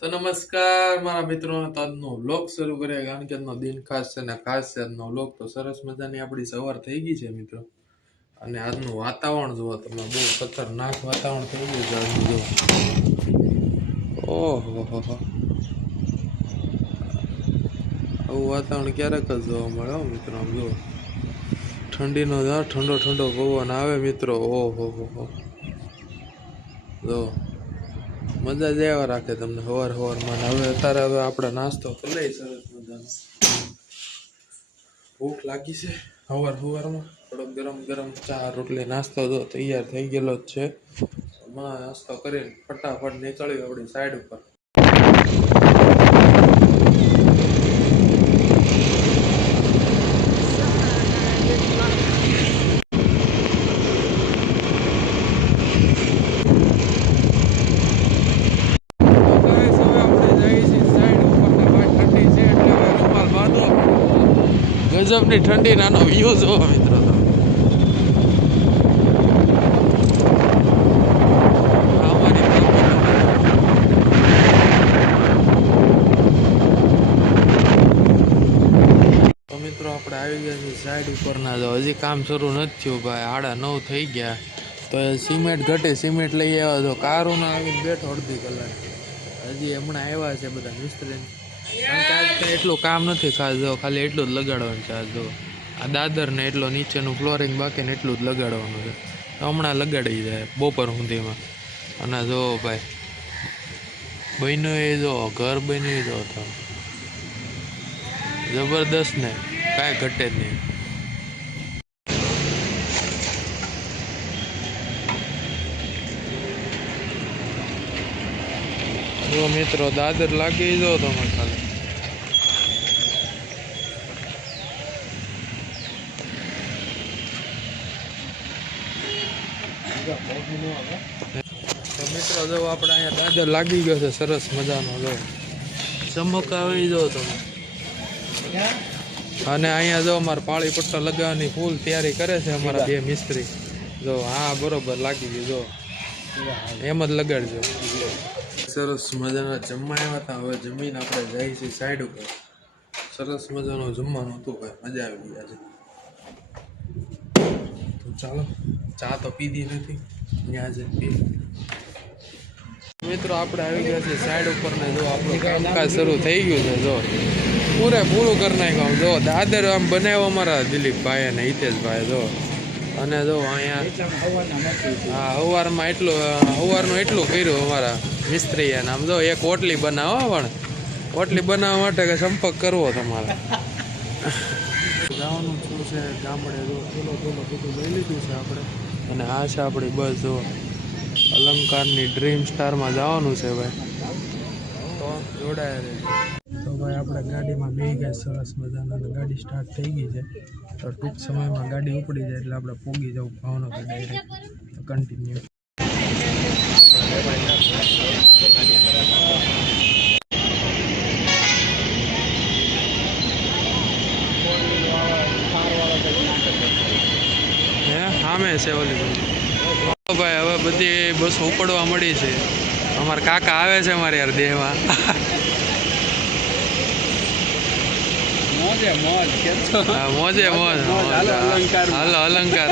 તો નમસ્કાર મારા મિત્રો, તો આજનો વ્લોગ શરૂ કરીએ કારણ કે આજનો દિન ખાસ છે ને ખાસ છે આજનો વ્લોગ. તો સરસ મજાની આપણી સવાર થઈ ગઈ છે મિત્રો, અને આજનું વાતાવરણ જુઓ તમે, બહુ ખતરનાક વાતાવરણ થઈ ગયું છે આજનું. જુઓ, ઓહો હો, આવું વાતાવરણ ક્યારેક જ જોવા મળે હો મિત્રો. આમ જુઓ, ઠંડીનો ઠંડો ઠંડો પવન આવે મિત્રો. ઓહો હો, જો મજા જ એવા રાખે તમને સવારમાં. હવે અત્યારે આપણે નાસ્તો કરી લઈએ સરસ મજાનો. ભૂખ લાગી છે સવારમાં, થોડોક ગરમ ગરમ ચા રોટલી નાસ્તો તો તૈયાર થઈ ગયેલો જ છે. નાસ્તો કરીને ફટાફટ નીકળ્યું આપણી સાઈડ ઉપર. ગજબની ઠંડી, નાનો વ્યૂ જોવો મિત્રો. તો મિત્રો આપણે આવી ગયા છીએ સાઈડ ઉપરના. જો હજી કામ શરૂ નથી થયું ભાઈ, 8:30 થઈ ગયા. તો સિમેન્ટ ઘટે, સિમેન્ટ લઈ આવ્યા. તો કારોના આવીને બેઠો અડધી કલાક. હજી હમણાં આવ્યા છે બધા મિસ્ત્રી, કારણ કે આજ કંઈ એટલું કામ નથી ખાસ. જો ખાલી એટલું જ લગાડવાનું છે આજ. જો આ દાદર ને એટલો નીચેનું ફ્લોરિંગ બાકી ને એટલું જ લગાડવાનું છે. તો હમણાં લગાડી જાય બપોર સુધીમાં. અને જો ભાઈ બન્યું એ જો, ઘર બન્યું જો તો જબરદસ્ત ને કાંઈ ઘટે જ નહીં. જો મિત્રો દાદર લાગી જો તમે ખાલી. તો મિત્રો જો આપણે અહીંયા દાદર લાગી ગયો છે સરસ મજાનો. જો ચમક આવી જો તમે. અને અહીંયા જો અમારે પાળી પટ્ટા લગાવવાની ફૂલ તૈયારી કરે છે અમારા બે મિસ્ત્રી. જો હા બરોબર લાગી ગયું. જો એમ જ લગાડજો. સરસ મજાના જમવા આવ્યા હતા. હવે જમીને આપણે જઈએ છીએ સાઈડ ઉપર. સરસ મજાનું જમવાનું હતું ભાઈ, મજા આવી ગઈ આજે. તો ચાલો, ચા તો પીધી નથી, ત્યાં જ પી. મિત્રો આપણે આવી ગયા છે સાઈડ ઉપર ને. જો આપણું કામકાજ શરૂ થઈ ગયું છે. જો પૂરેપૂરું કરી નાખ્યું. જો દાદર આમ બનાવ્યો અમારા દિલીપભાઈ અને હિતેશભાઈ. જો અને જો અહીંયા હા સવારનું એટલું કર્યું અમારા મિસ્ત્રીએ. આમ જો એક ઓટલી બનાવો, પણ ઓટલી બનાવવા માટે કે સંપર્ક કરવો તમારે. જવાનું શું છે ગામડે. જો થોડું બધું લઈ લીધું છે આપણે. અને આ છે આપણી બસ. જો અલંકારની ડ્રીમ સ્ટારમાં જવાનું છે ભાઈ. તો જોડાયા રહે. તો ભાઈ આપણે ગાડીમાં બેસી ગયા સરસ મજાના. ગાડી સ્ટાર્ટ થઈ ગઈ છે. તો ટૂંક સમયમાં ગાડી ઉપડી જાય એટલે આપણે પોગી જવું ભાવનગર ડાયરેક્ટ. તો કન્ટિન્યુ. સામે છે ઓલી ભાઈ. હવે બધી બસો ઉપડવા મળી છે. અમારા કાકા આવે છે અમારે યાર દેહમાં. મોજે મોજ. હાલો અલંકાર.